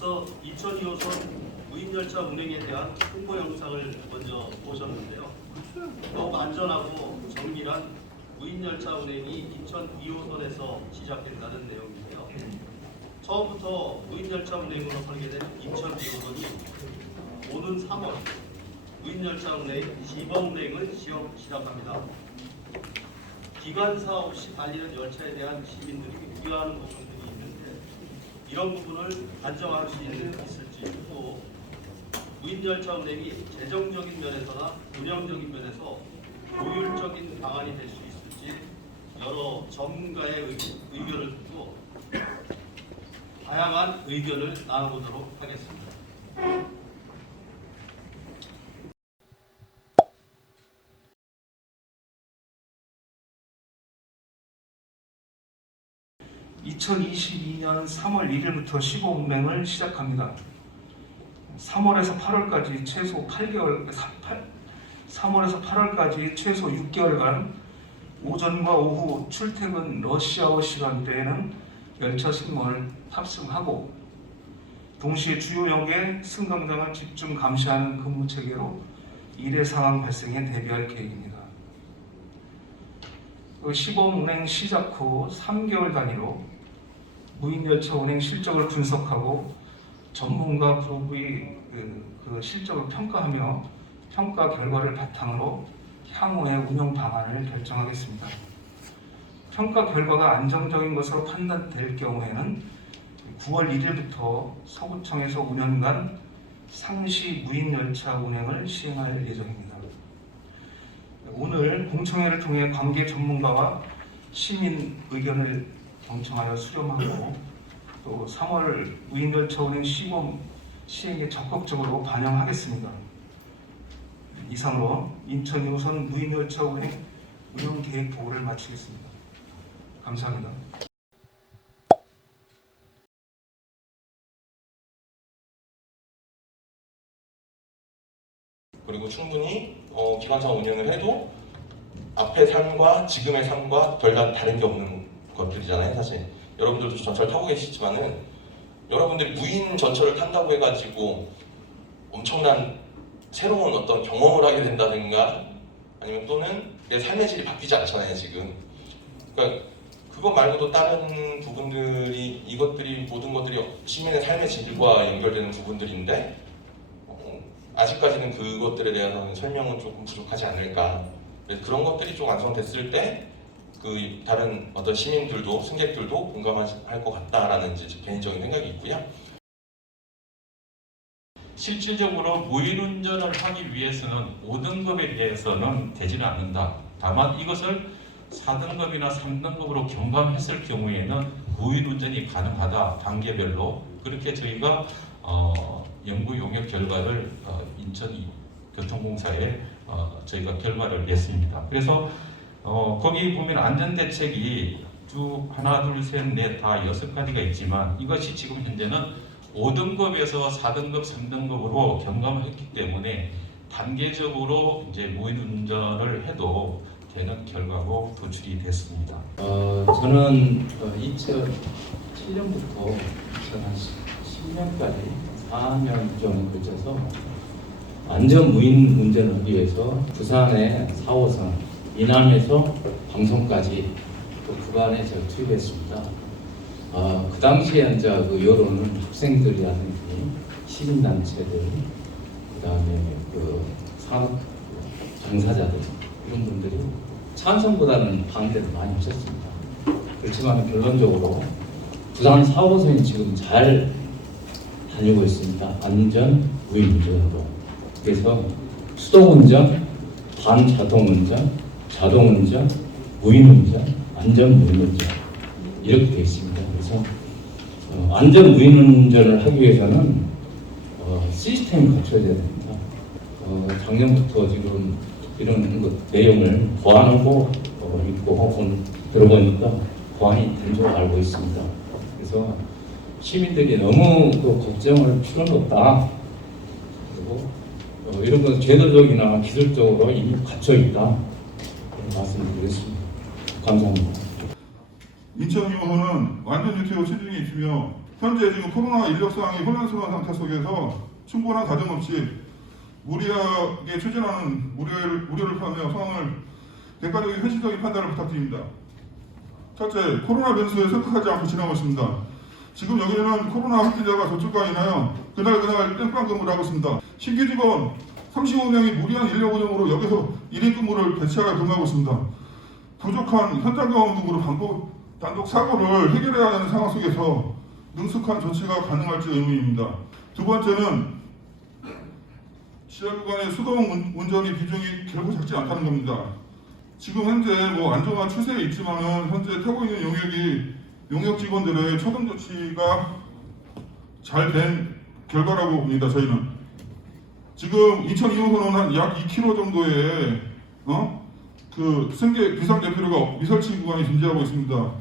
앞서 2002호선 무인열차 운행에 대한 홍보 영상을 먼저 보셨는데요. 더욱 안전하고 정밀한 무인열차 운행이 인천 2호선에서 시작된다는 내용인데요. 처음부터 무인열차 운행으로 설계된 인천 2호선이 오는 3월 무인열차 운행 시범 운행을 시작합니다. 기관사 없이 달리는 열차에 대한 시민들이 우려하는 부분들이 있는데 이런 부분을 단정할 수 있을지, 또 무인열차 운행이 재정적인 면에서나 운영적인 면에서 효율적인 방안이 될 수 있을지 여러 전문가의 의견을 듣고 다양한 의견을 나눠보도록 하겠습니다. (2022년 3월 1일부터) 시범 운행을 시작합니다. 3월에서 8월까지 최소 6개월간 오전과 오후 출퇴근 러시아워 시간대에는 열차 승무원을 탑승하고 동시에 주요 역의 승강장을 집중 감시하는 근무 체계로 일의 상황 발생에 대비할 계획입니다. 시범 운행 시작 후 3개월 단위로 무인열차 운행 실적을 분석하고 전문가 그룹의 그 실적을 평가하며 평가 결과를 바탕으로 향후의 운영 방안을 결정하겠습니다. 평가 결과가 안정적인 것으로 판단될 경우에는 9월 1일부터 서구청에서 5년간 상시 무인열차 운행을 시행할 예정입니다. 오늘 공청회를 통해 관계 전문가와 시민 의견을 경청하여 수렴하고 또 3월 무인열차 운행 시범 시행에 적극적으로 반영하겠습니다. 이상으로 인천 2호선 무인열차 운행 운영 계획 보고를 마치겠습니다. 감사합니다. 그리고 충분히 기관차 운영을 해도 앞의 삶과 지금의 삶과 별반 다른 게 없는 것들이잖아요. 사실 여러분들도 전철 타고 계시지만은 여러분들이 무인 전철을 탄다고 해가지고 엄청난 새로운 어떤 경험을 하게 된다든가 아니면 또는 내 삶의 질이 바뀌지 않잖아요 지금. 그러니까 그것 말고도 다른 부분들이 이것들이 모든 것들이 시민의 삶의 질과 연결되는 부분들인데 아직까지는 그것들에 대한 설명은 조금 부족하지 않을까. 그래서 그런 것들이 좀 완성됐을 때 그 다른 어떤 시민들도 승객들도 공감할 것 같다라는 이제 개인적인 생각이 있고요. 실질적으로 무인운전을 하기 위해서는 5등급에 비해서는 되지는 않는다. 다만 이것을 4등급이나 3등급으로 경감했을 경우에는 무인운전이 가능하다. 단계별로. 그렇게 저희가 연구 용역 결과를 인천교통공사에 저희가 결과를 냈습니다. 그래서 거기 보면 안전대책이 쭉 하나, 둘, 셋, 넷 다 6가지가 있지만 이것이 지금 현재는 5등급에서 4등급, 3등급으로 경감을 했기 때문에 단계적으로 이제 무인운전을 해도 되는 결과로 도출이 됐습니다. 저는 2007년부터 2010년까지 4년 정도 걸쳐서 안전 무인 운전을 위해서 부산의 4호선, 이남에서 방송까지 그 구간에 제가 투입했습니다. 그 당시에 이제 그 여론은 학생들이라든지 시민단체들, 그다음에 그 산업 종사자들 이런 분들이 찬성보다는 반대를 많이 하셨습니다. 그렇지만 결론적으로 부산 4호선이 지금 잘 다니고 있습니다. 안전 무인운전으로. 그래서 수동운전, 반자동운전, 자동운전, 무인운전, 안전 무인운전 이렇게 되어 있습니다. 그래서 안전 무인운전을 하기 위해서는 시스템이 갖춰야 됩니다. 작년부터 지금 이런 내용을 보완하고 있고 들어보니까 보완이 된 줄 알고 있습니다. 그래서 시민들이 너무 걱정할 필요는 없다. 그리고 이런 건 제도적이나 기술적으로 이미 갖춰 있다. 말씀드리겠습니다. 감사합니다. 인천 2호선은 완전 유튜브 추진이 있으며 현재 지금 코로나 인력 상황이 혼란스러운 상태 속에서 충분한 가정 없이 무리하게 추진하는 우려를 표하며 상황을 객관적인 현실적인 판단을 부탁드립니다. 첫째, 코로나 변수에 생각하지 않고 진행하고 있습니다. 지금 여기는 코로나 확진자가 저축과 인하여 그날 땜빵 근무를 하고 있습니다. 신규 직원 35명이 무리한 인력 운영으로 여기서 1인 근무를 배치하여 근무하고 있습니다. 부족한 현장 경험 등으로 단독 사고를 해결해야 하는 상황 속에서 능숙한 조치가 가능할지 의문입니다. 두 번째는 지하 구간의 수동 운전이 비중이 결코 작지 않다는 겁니다. 지금 현재 안정화 추세에 있지만은 현재 타고 있는 용역 직원들의 초동 조치가 잘 된 결과라고 봅니다. 저희는 지금 인천 2호선은 한 약 2km 정도의 승객 비상 대피로가 미설치 구간이 존재하고 있습니다.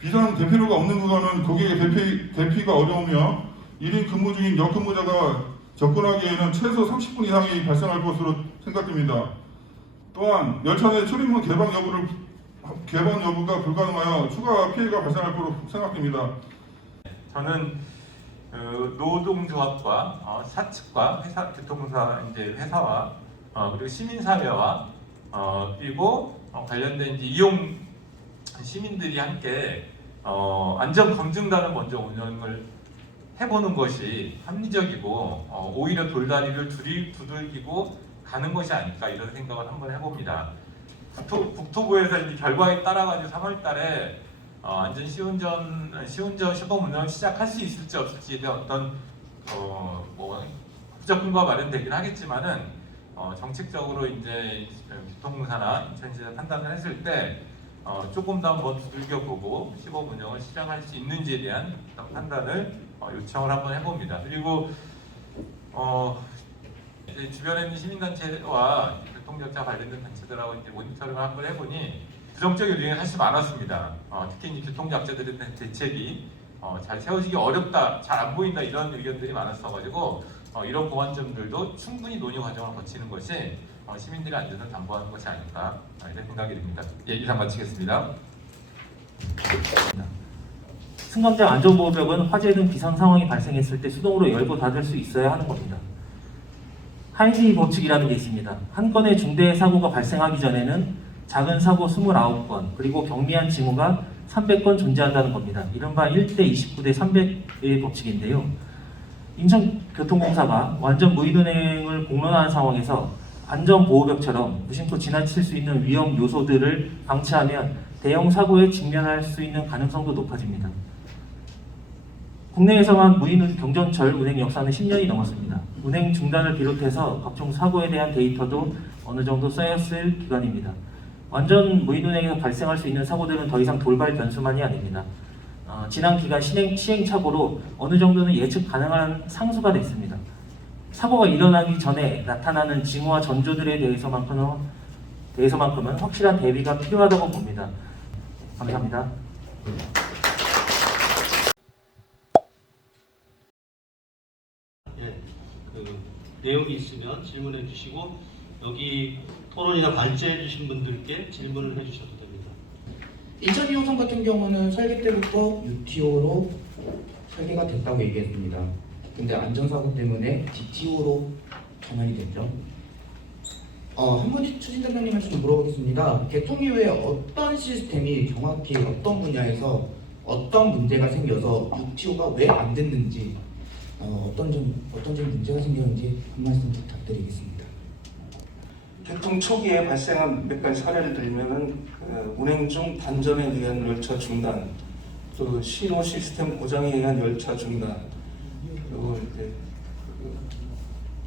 비상 대피로가 없는 구간은 고객의 대피가 어려우며 1인 근무 중인 역근무자가 접근하기에는 최소 30분 이상이 발생할 것으로 생각됩니다. 또한 열차 내 출입문 개방 여부가 불가능하여 추가 피해가 발생할 것으로 생각됩니다. 저는 노동조합과 사측과 교통사 회사와 그리고 시민사회와 그리고 관련된 이용 시민들이 함께 안전 검증단을 먼저 운영을 해보는 것이 합리적이고 오히려 돌다리를 두들기고 가는 것이 아닐까 이런 생각을 한번 해봅니다. 국토부에서 이 결과에 따라가지고 3월달에 안전 시운전 시범 운영을 시작할 수 있을지 없을지에 대한 어떤 법적 근거가 마련되긴 하겠지만은 정책적으로 이제 교통사나 인천시에서 판단을 했을 때 조금 더 한번 두들겨 보고 시범 운영을 시작할 수 있는지에 대한 판단을 요청을 한번 해봅니다. 그리고 이제 주변에 있는 시민단체와 교통역사 관련된 단체들하고 이제 모니터링을 한번 해보니 부정적인 의견이 사실 많았습니다. 특히 이제 교통약자들에 대한 대책이 잘 세워지기 어렵다, 잘 안 보인다 이런 의견들이 많았어가지고 이런 보완점들도 충분히 논의 과정을 거치는 것이 시민들의 안전을 담보하는 것이 아닐까 이런 생각이 듭니다. 예, 이상 마치겠습니다. 승강장 안전보호벽은 화재 등 비상 상황이 발생했을 때 수동으로 열고 닫을 수 있어야 하는 겁니다. 하이디 법칙이라는 게 있습니다. 한 건의 중대 사고가 발생하기 전에는 작은 사고 29건 그리고 경미한 징후가 300건 존재한다는 겁니다. 이른바 1대 29대 300의 법칙인데요. 인천교통공사가 완전 무인운행을 공론화한 상황에서 안전보호벽처럼 무심코 지나칠 수 있는 위험 요소들을 방치하면 대형 사고에 직면할 수 있는 가능성도 높아집니다. 국내에서만 무인 경전철 운행 역사는 10년이 넘었습니다. 운행 중단을 비롯해서 각종 사고에 대한 데이터도 어느 정도 쌓였을 기간입니다. 완전 무인 운행에서 발생할 수 있는 사고들은 더 이상 돌발 변수만이 아닙니다. 지난 기간 시행착오로 어느 정도는 예측 가능한 상수가 됐습니다. 사고가 일어나기 전에 나타나는 징후와 전조들에 대해서만큼은 확실한 대비가 필요하다고 봅니다. 감사합니다. 예, 내용이 있으면 질문해 주시고 여기 토론이나 발제해 주신 분들께 질문을 해 주셔도 됩니다. 인천 2호선 같은 경우는 설계 때부터 UTO로 설계가 됐다고 얘기했습니다. 근데 안전사고 때문에 DTO로 전환이 됐죠. 한분이 추진단장님한테 좀 물어보겠습니다. 개통 이후에 어떤 시스템이 정확히 어떤 분야에서 어떤 문제가 생겨서 UTO가 왜 안 됐는지 어떤 점 문제가 생겼는지 한 말씀 부탁드리겠습니다. 개통 초기에 발생한 몇 가지 사례를 들면은 운행 중 단전에 의한 열차 중단, 또 신호 시스템 고장에 의한 열차 중단, 그리고 이제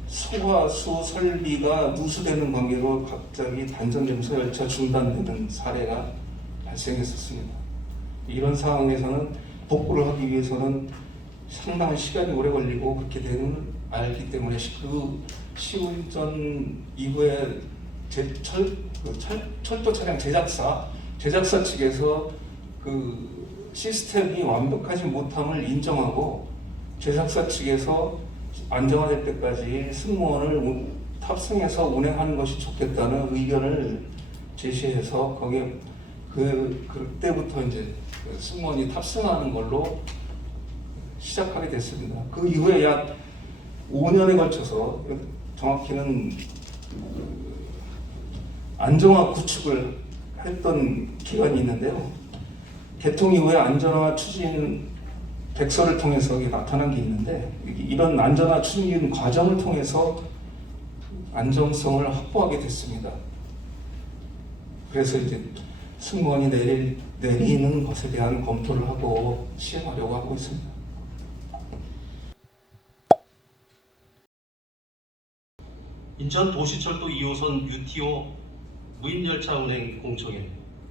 소화수 설비가 누수되는 관계로 갑자기 단전되면서 열차 중단되는 사례가 발생했었습니다. 이런 상황에서는 복구를 하기 위해서는 상당한 시간이 오래 걸리고 그렇게 되는 알기 때문에 그 시운전 이후에 철도 차량 제작사 측에서 그 시스템이 완벽하지 못함을 인정하고 제작사 측에서 안정화될 때까지 승무원을 탑승해서 운행하는 것이 좋겠다는 의견을 제시해서 거기에 그때부터 이제 승무원이 탑승하는 걸로 시작하게 됐습니다. 그 이후에 약 5년에 걸쳐서 정확히는 안정화 구축을 했던 기간이 있는데요. 개통 이후에 안전화 추진 백서를 통해서 이게 나타난 게 있는데, 이런 안전화 추진 과정을 통해서 안정성을 확보하게 됐습니다. 그래서 이제 승무원이 내리는 것에 대한 검토를 하고 시행하려고 하고 있습니다. 인천 도시철도 2호선 UTO 무인열차 운행 공청회,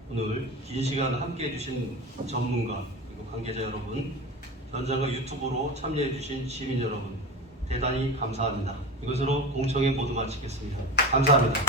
오늘 긴 시간 함께해 주신 전문가 그리고 관계자 여러분, 현장과 유튜브로 참여해 주신 시민 여러분, 대단히 감사합니다. 이것으로 공청회 모두 마치겠습니다. 감사합니다.